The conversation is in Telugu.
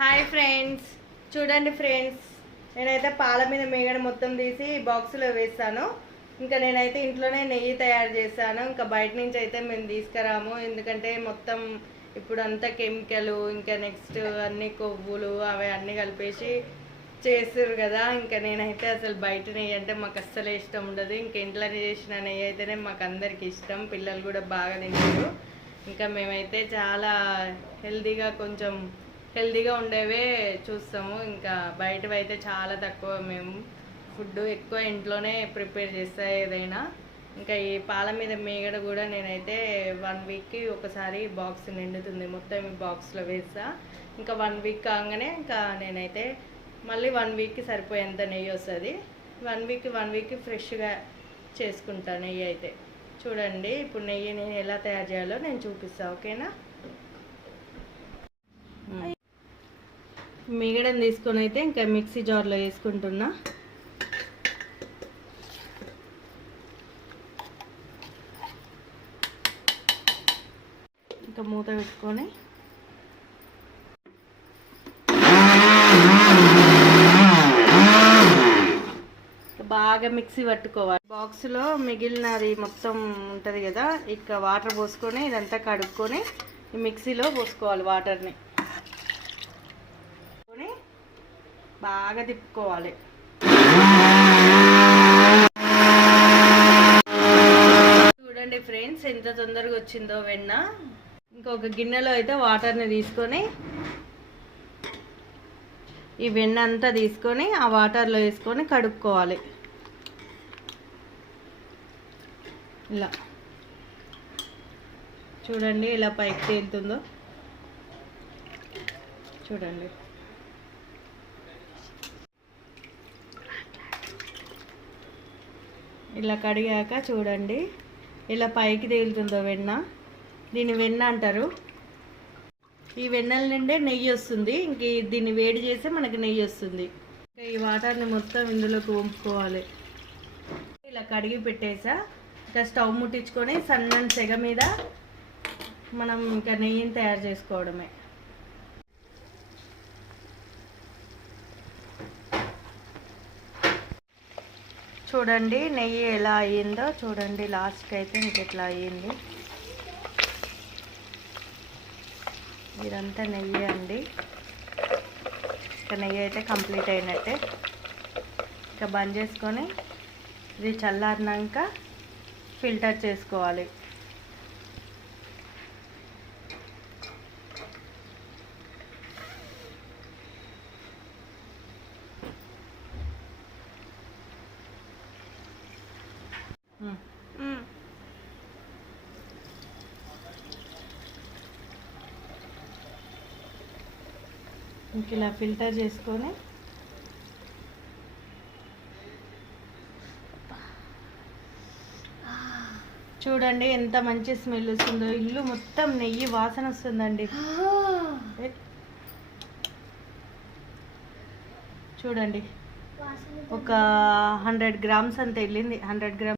హాయ్ ఫ్రెండ్స్, చూడండి ఫ్రెండ్స్, నేనైతే పాల మీద మేగడ మొత్తం తీసి బాక్స్లో వేస్తాను. ఇంకా నేనైతే ఇంట్లోనే నెయ్యి తయారు చేశాను. ఇంకా బయట నుంచి అయితే మేము తీసుకురాము, ఎందుకంటే మొత్తం ఇప్పుడు అంతా కెమికల్, ఇంకా నెక్స్ట్ అన్ని కొవ్వులు అవి అన్నీ కలిపేసి చేస్తారు కదా. ఇంకా నేనైతే అసలు బయట నెయ్యి అంటే మాకు అస్సలే ఇష్టం ఉండదు. ఇంకా ఇంట్లో చేసిన నెయ్యి అయితేనే మాకు అందరికి ఇష్టం, పిల్లలు కూడా బాగా తింటారు. ఇంకా మేమైతే చాలా కొంచెం హెల్తీగా ఉండేవే చూస్తాము. ఇంకా బయటవి అయితే చాలా తక్కువ, మేము ఫుడ్ ఎక్కువ ఇంట్లోనే ప్రిపేర్ చేస్తా ఏదైనా. ఇంకా ఈ పాల మీద మేగడ కూడా నేనైతే 1 వీక్కి ఒకసారి బాక్స్ నిండుతుంది, మొత్తం ఈ బాక్స్లో వేస్తా. ఇంకా 1 వీక్ కాగానే ఇంకా నేనైతే మళ్ళీ 1 వీక్కి సరిపోయేంత నెయ్యి వస్తుంది. 1 వీక్కి ఫ్రెష్గా చేసుకుంటా నెయ్యి అయితే. చూడండి ఇప్పుడు నెయ్యి నేను ఎలా తయారు చేయాలో నేను చూపిస్తాను, ఓకేనా. మిగడని తీసుకొని అయితే ఇంకా మిక్సీ జార్లో వేసుకుంటున్నా. ఇంకా మూత పెట్టుకొని బాగా మిక్సీ పట్టుకోవాలి. బాక్స్లో మిగిలినది మొత్తం ఉంటుంది కదా, ఇక వాటర్ పోసుకొని ఇదంతా కడుక్కొని ఈ మిక్సీలో పోసుకోవాలి. వాటర్ని బాగా తిప్పుకోవాలి. చూడండి ఫ్రెండ్స్ ఎంత తొందరగా వచ్చిందో వెన్న. ఇంకొక గిన్నెలో అయితే వాటర్ని తీసుకొని ఈ వెన్న అంతా తీసుకొని ఆ వాటర్లో వేసుకొని కడుక్కోవాలి. ఇలా చూడండి ఇలా పైకి తేలుతుందో చూడండి. ఇలా కడిగాక చూడండి ఇలా పైకి తేలుతుందో వెన్న. దీన్ని వెన్న అంటారు. ఈ వెన్నెల నుండే నెయ్యి వస్తుంది. ఇంక దీన్ని వేడి చేస్తే మనకి నెయ్యి వస్తుంది. ఈ వాటర్ని మొత్తం ఇందులోకి వంపుకోవాలి. ఇలా కడిగి పెట్టేసా. ఇంకా స్టవ్ ముట్టించుకొని సన్నని సెగ మీద మనం ఇంకా నెయ్యిని తయారు చేసుకోవడమే. చూడండి నెయ్యి ఎలా అయ్యిందో చూడండి. లాస్ట్కి అయితే ఇంకెట్లా అయ్యింది. ఇదంతా నెయ్యి అండి. ఇంకా నెయ్యి అయితే కంప్లీట్ అయినట్టే. ఇంకా బంద్ చేసుకొని ఇది చల్లారినాక ఫిల్టర్ చేసుకోవాలి. ఇంక ఇలా ఫిల్టర్ చేసుకొని చూడండి ఎంత మంచి స్మెల్ వస్తుందో. ఇల్లు మొత్తం నెయ్యి వాసన వస్తుందండి. చూడండి ఒక 100 గ్రామ్స్ అంత వెళ్ళింది. 100 గ్రామ్స్